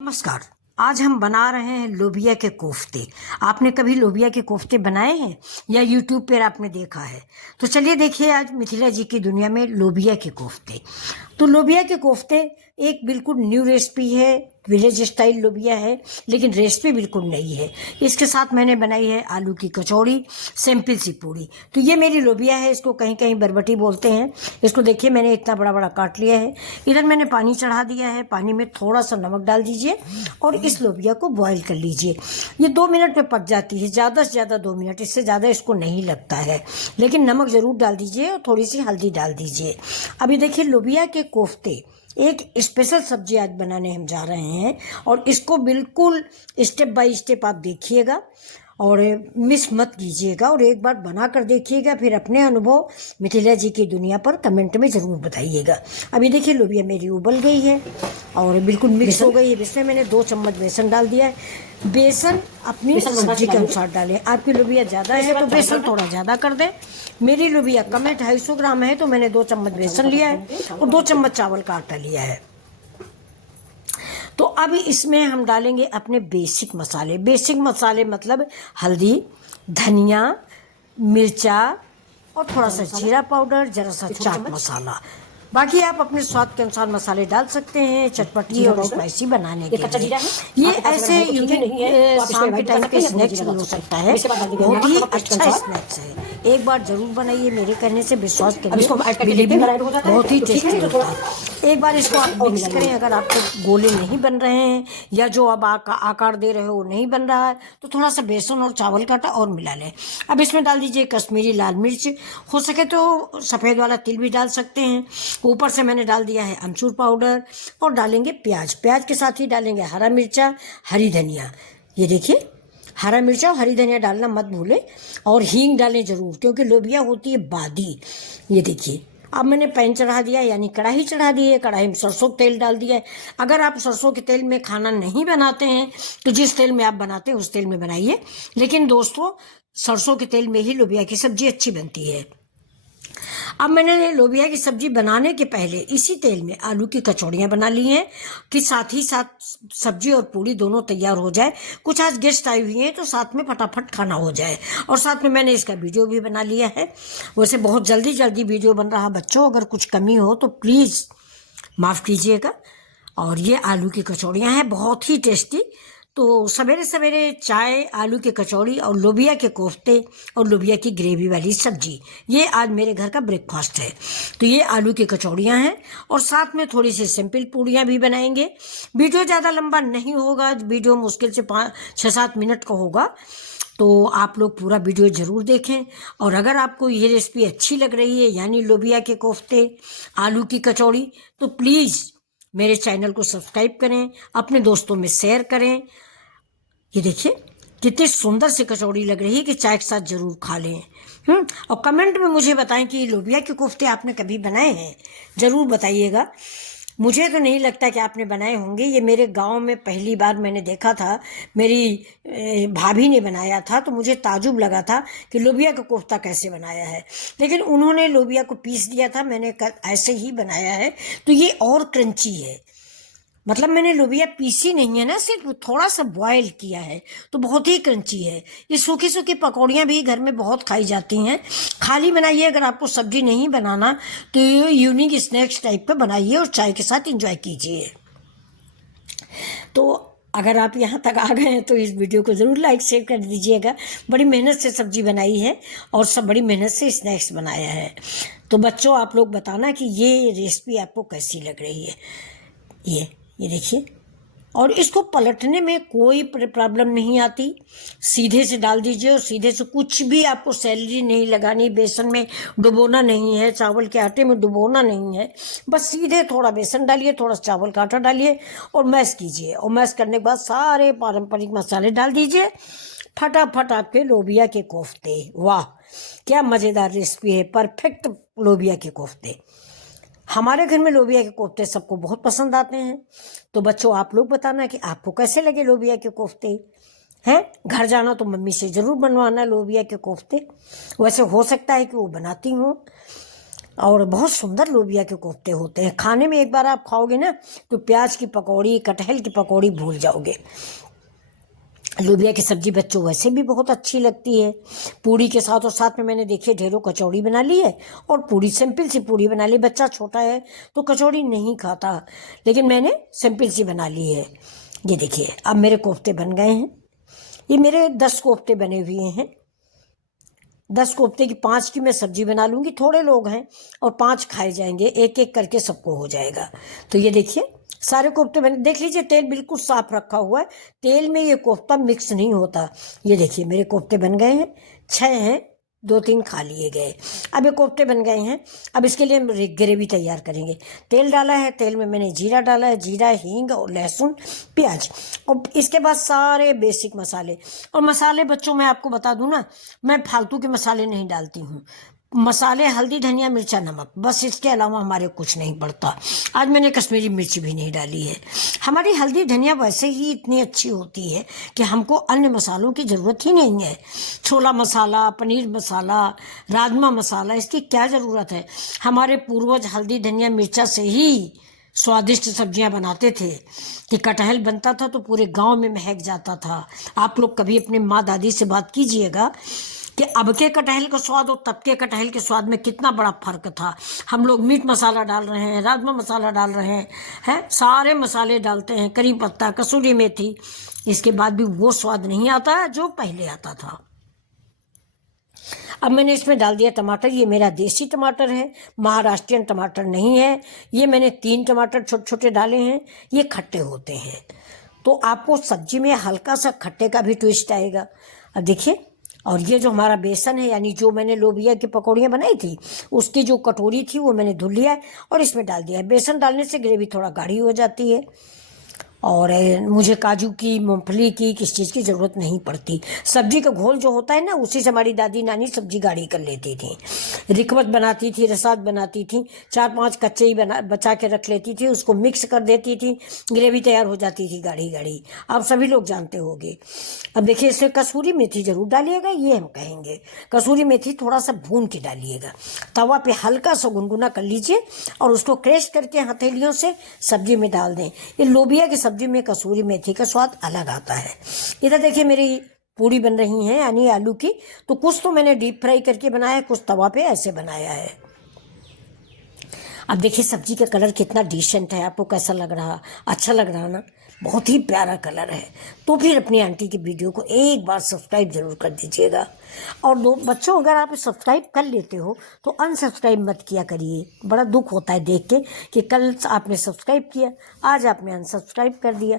नमस्कार। आज हम बना रहे हैं लोबिया के कोफ्ते। आपने कभी लोबिया के कोफ्ते बनाए हैं या यूट्यूब पर आपने देखा है? तो चलिए देखिए आज मिथिला जी की दुनिया में लोबिया के कोफ्ते। तो लोबिया के कोफ्ते एक बिल्कुल न्यू रेसिपी है, विलेज स्टाइल लोबिया है, लेकिन रेसिपी बिल्कुल नई है। इसके साथ मैंने बनाई है आलू की कचौड़ी, सिंपल सी पूड़ी। तो ये मेरी लोबिया है, इसको कहीं कहीं बरबटी बोलते हैं। इसको देखिए मैंने इतना बड़ा बड़ा काट लिया है। इधर मैंने पानी चढ़ा दिया है, पानी में थोड़ा सा नमक डाल दीजिए और इस लोबिया को बॉईल कर लीजिए। ये 2 मिनट में पक जाती है, ज़्यादा से ज़्यादा 2 मिनट, इससे ज़्यादा इसको नहीं लगता है। लेकिन नमक ज़रूर डाल दीजिए और थोड़ी सी हल्दी डाल दीजिए। अभी देखिए लोबिया के कोफ्ते एक स्पेशल सब्जी आज बनाने हम जा रहे हैं और इसको बिल्कुल स्टेप बाय स्टेप आप देखिएगा और मिस मत कीजिएगा और एक बार बना कर देखिएगा, फिर अपने अनुभव मिथिला जी की दुनिया पर कमेंट में ज़रूर बताइएगा। अभी देखिए लोबिया मेरी उबल गई है और बिल्कुल मिक्स हो गई है। इसमें मैंने 2 चम्मच बेसन डाल दिया है। बेसन अपनी सब्जी के अनुसार डालें। आपकी लोबिया ज़्यादा है तो बेसन थोड़ा ज़्यादा कर दें। मेरी लोबिया कम है, 250 ग्राम है, तो मैंने 2 चम्मच बेसन लिया है और 2 चम्मच चावल का आटा लिया है। तो अभी इसमें हम डालेंगे अपने बेसिक मसाले। बेसिक मसाले मतलब हल्दी, धनिया, मिर्चा और थोड़ा सा जीरा पाउडर, जरा सा चाट मसाला। बाकी आप अपने स्वाद के अनुसार मसाले डाल सकते हैं चटपटी और स्पाइसी बनाने के लिए। ये ऐसे शाम के टाइम पे स्नैक्स हो सकता है, बहुत ही अच्छा स्नैक्स है। एक बार जरूर बनाइए, मेरे कहने से विश्वास करिए, बहुत ही टेस्टी होता है। एक बार इसको आप मिक्स करें। अगर आपको गोले नहीं बन रहे हैं या जो अब आकार दे रहे हो वो नहीं बन रहा है तो थोड़ा सा बेसन और चावल का आटा और मिला लें। अब इसमें डाल दीजिए कश्मीरी लाल मिर्च, हो सके तो सफ़ेद वाला तिल भी डाल सकते हैं। ऊपर से मैंने डाल दिया है अमचूर पाउडर और डालेंगे प्याज। प्याज के साथ ही डालेंगे हरा मिर्चा, हरी धनिया। ये देखिए हरा मिर्चा और हरी धनिया डालना मत भूलें और हींग डालें ज़रूर, क्योंकि लोबिया होती है बादी। ये देखिए अब मैंने पैन चढ़ा दिया, यानी कढ़ाई चढ़ा दी है। कढ़ाई में सरसों का तेल डाल दिया है। अगर आप सरसों के तेल में खाना नहीं बनाते हैं तो जिस तेल में आप बनाते हैं उस तेल में बनाइए, लेकिन दोस्तों सरसों के तेल में ही लोबिया की सब्जी अच्छी बनती है। अब मैंने लोबिया की सब्जी बनाने के पहले इसी तेल में आलू की कचौड़ियाँ बना ली हैं कि साथ ही साथ सब्जी और पूड़ी दोनों तैयार हो जाए। कुछ आज गेस्ट आए हुए हैं तो साथ में फटाफट खाना हो जाए। और साथ में मैंने इसका वीडियो भी बना लिया है। वैसे बहुत जल्दी जल्दी वीडियो बन रहा। बच्चों अगर कुछ कमी हो तो प्लीज़ माफ़ कीजिएगा। और ये आलू की कचौड़ियाँ हैं, बहुत ही टेस्टी। तो सवेरे सवेरे चाय, आलू की कचौड़ी और लोबिया के कोफ्ते और लोबिया की ग्रेवी वाली सब्जी, ये आज मेरे घर का ब्रेकफास्ट है। तो ये आलू की कचौड़ियाँ हैं और साथ में थोड़ी सी सिंपल पूड़ियाँ भी बनाएंगे। वीडियो ज़्यादा लंबा नहीं होगा, वीडियो मुश्किल से 6-7 मिनट का होगा, तो आप लोग पूरा वीडियो ज़रूर देखें। और अगर आपको ये रेसिपी अच्छी लग रही है, यानी लोबिया के कोफ्ते, आलू की कचौड़ी, तो प्लीज़ मेरे चैनल को सब्सक्राइब करें, अपने दोस्तों में शेयर करें। ये देखिए कितनी सुंदर सी कचौड़ी लग रही है कि चाय के साथ ज़रूर खा लें। और कमेंट में मुझे बताएं कि लोबिया के कोफ्ते आपने कभी बनाए हैं, ज़रूर बताइएगा। मुझे तो नहीं लगता कि आपने बनाए होंगे। ये मेरे गांव में पहली बार मैंने देखा था, मेरी भाभी ने बनाया था, तो मुझे ताजुब लगा था कि लोबिया का कोफ्ता कैसे बनाया है। लेकिन उन्होंने लोबिया को पीस दिया था, मैंने ऐसे ही बनाया है, तो ये और क्रंची है। मतलब मैंने लोबिया पीसी नहीं है ना, सिर्फ थोड़ा सा बॉयल किया है, तो बहुत ही क्रंची है। ये सूखी सूखी पकौड़ियाँ भी घर में बहुत खाई जाती हैं। खाली बनाइए, अगर आपको सब्जी नहीं बनाना तो ये यूनिक स्नैक्स टाइप का बनाइए और चाय के साथ एंजॉय कीजिए। तो अगर आप यहाँ तक आ गए हैं तो इस वीडियो को ज़रूर लाइक शेयर कर दीजिएगा। बड़ी मेहनत से सब्जी बनाई है और सब बड़ी मेहनत से स्नैक्स बनाया है। तो बच्चों आप लोग बताना कि ये रेसिपी आपको कैसी लग रही है। ये देखिए, और इसको पलटने में कोई प्रॉब्लम नहीं आती। सीधे से डाल दीजिए और सीधे से, कुछ भी आपको सैलरी नहीं लगानी, बेसन में डुबोना नहीं है, चावल के आटे में डुबोना नहीं है। बस सीधे थोड़ा बेसन डालिए, थोड़ा चावल का आटा डालिए और मैश कीजिए। और मैश करने के बाद सारे पारंपरिक मसाले डाल दीजिए। फटाफट आपके लोबिया के कोफ्ते, वाह क्या मज़ेदार रेसिपी है, परफेक्ट लोबिया के कोफ्ते। हमारे घर में लोबिया के कोफ्ते सबको बहुत पसंद आते हैं। तो बच्चों आप लोग बताना कि आपको कैसे लगे लोबिया के कोफ्ते हैं। घर जाना तो मम्मी से ज़रूर बनवाना लोबिया के कोफ्ते। वैसे हो सकता है कि वो बनाती हूँ, और बहुत सुंदर लोबिया के कोफ्ते होते हैं। खाने में एक बार आप खाओगे ना तो प्याज की पकौड़ी, कटहल की पकौड़ी भूल जाओगे। लोबिया की सब्जी बच्चों वैसे भी बहुत अच्छी लगती है पूड़ी के साथ। और साथ में मैंने देखिए ढेरों कचौड़ी बना ली है और पूड़ी, सिंपल सी पूड़ी बना ली। बच्चा छोटा है तो कचौड़ी नहीं खाता, लेकिन मैंने सिंपल सी बना ली है। ये देखिए अब मेरे कोफ्ते बन गए हैं। ये मेरे 10 कोफ्ते बने हुए हैं। 10 कोफ्ते की 5 की मैं सब्जी बना लूँगी, थोड़े लोग हैं और 5 खाए जाएंगे, एक एक करके सबको हो जाएगा। तो ये देखिए सारे कोफ्ते मैंने, देख लीजिए तेल बिल्कुल साफ रखा हुआ है, तेल में ये कोफ्ता मिक्स नहीं होता। ये देखिए मेरे कोफ्ते बन गए हैं, 6 हैं, 2-3 खा लिए गए। अब ये कोफ्ते बन गए हैं। अब इसके लिए हम ग्रेवी तैयार करेंगे। तेल डाला है, तेल में मैंने जीरा डाला है, जीरा, हींग और लहसुन, प्याज, और इसके बाद सारे बेसिक मसाले। और मसाले बच्चों मैं आपको बता दूं ना, मैं फालतू के मसाले नहीं डालती हूँ। मसाले हल्दी, धनिया, मिर्चा, नमक, बस इसके अलावा हमारे कुछ नहीं पड़ता। आज मैंने कश्मीरी मिर्च भी नहीं डाली है। हमारी हल्दी धनिया वैसे ही इतनी अच्छी होती है कि हमको अन्य मसालों की ज़रूरत ही नहीं है। छोला मसाला, पनीर मसाला, राजमा मसाला, इसकी क्या ज़रूरत है। हमारे पूर्वज हल्दी धनिया मिर्चा से ही स्वादिष्ट सब्जियां बनाते थे कि कटहल बनता था तो पूरे गांव में महक जाता था। आप लोग कभी अपने माँ दादी से बात कीजिएगा कि अब के कटहल का स्वाद और तब के कटहल के स्वाद में कितना बड़ा फर्क था। हम लोग मीट मसाला डाल रहे हैं, राजमा मसाला डाल रहे हैं, सारे मसाले डालते हैं, करी पत्ता, कसूरी मेथी, इसके बाद भी वो स्वाद नहीं आता है जो पहले आता था। अब मैंने इसमें डाल दिया टमाटर। ये मेरा देसी टमाटर है, महाराष्ट्रियन टमाटर नहीं है। ये मैंने 3 टमाटर छोटे छोटे डाले हैं। ये खट्टे होते हैं तो आपको सब्जी में हल्का सा खट्टे का भी ट्विस्ट आएगा। अब देखिए, और ये जो हमारा बेसन है, यानी जो मैंने लोबिया की पकौड़ियाँ बनाई थी उसकी जो कटोरी थी वो मैंने धुल लिया है और इसमें डाल दिया है। बेसन डालने से ग्रेवी थोड़ा गाढ़ी हो जाती है और मुझे काजू की, मूंगफली की, किस चीज़ की ज़रूरत नहीं पड़ती। सब्जी का घोल जो होता है ना, उसी से हमारी दादी नानी सब्जी गाढ़ी कर लेती थी। रिकवत बनाती थी, रसाद बनाती थी, 4-5 कच्चे ही बचा के रख लेती थी, उसको मिक्स कर देती थी, ग्रेवी तैयार हो जाती थी गाढ़ी गाढ़ी। आप सभी लोग जानते होंगे। अब देखिए इसमें कसूरी मेथी ज़रूर डालिएगा, ये हम कहेंगे। कसूरी मेथी थोड़ा सा भून के डालिएगा, तवा पे हल्का सा गुनगुना कर लीजिए और उसको क्रैश करके हथेलियों से सब्जी में डाल दें। ये लोबिया की सब्जी में कसूरी मेथी का स्वाद अलग आता है। इधर देखिए मेरी पूड़ी बन रही हैं, यानी आलू की। तो कुछ तो मैंने डीप फ्राई करके बनाया है, कुछ तवा पे ऐसे बनाया है। अब देखिए सब्जी का कलर कितना डिसेंट है, आपको कैसा लग रहा? अच्छा लग रहा ना? बहुत ही प्यारा कलर है। तो फिर अपनी आंटी की वीडियो को एक बार सब्सक्राइब जरूर कर दीजिएगा। और बच्चों, अगर आप सब्सक्राइब कर लेते हो तो अनसब्सक्राइब मत किया करिए। बड़ा दुख होता है देख के कि कल आपने सब्सक्राइब किया, आज आपने अनसब्सक्राइब कर दिया,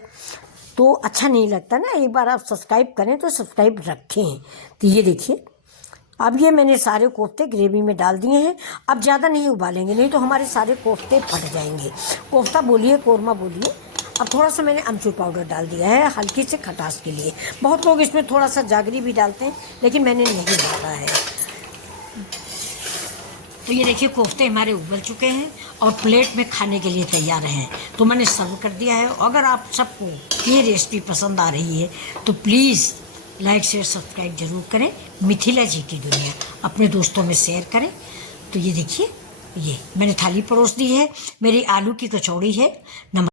तो अच्छा नहीं लगता ना। एक बार आप सब्सक्राइब करें तो सब्सक्राइब रखें। तो ये देखिए अब ये मैंने सारे कोफ्ते ग्रेवी में डाल दिए हैं। अब ज़्यादा नहीं उबालेंगे, नहीं तो हमारे सारे कोफ्ते फट जाएंगे। कोफ्ता बोलिए, कोरमा बोलिए। अब थोड़ा सा मैंने अमचूर पाउडर डाल दिया है हल्की से खटास के लिए। बहुत लोग इसमें थोड़ा सा जागरी भी डालते हैं, लेकिन मैंने नहीं डाला है। तो ये देखिए कोफ्ते हमारे उबल चुके हैं और प्लेट में खाने के लिए तैयार हैं। तो मैंने सर्व कर दिया है। अगर आप सबको ये रेसिपी पसंद आ रही है तो प्लीज़ लाइक, शेयर, सब्सक्राइब जरूर करें। मिथिला जी की दुनिया अपने दोस्तों में शेयर करें। तो ये देखिए, ये मैंने थाली परोस दी है। मेरी आलू की कचौड़ी है।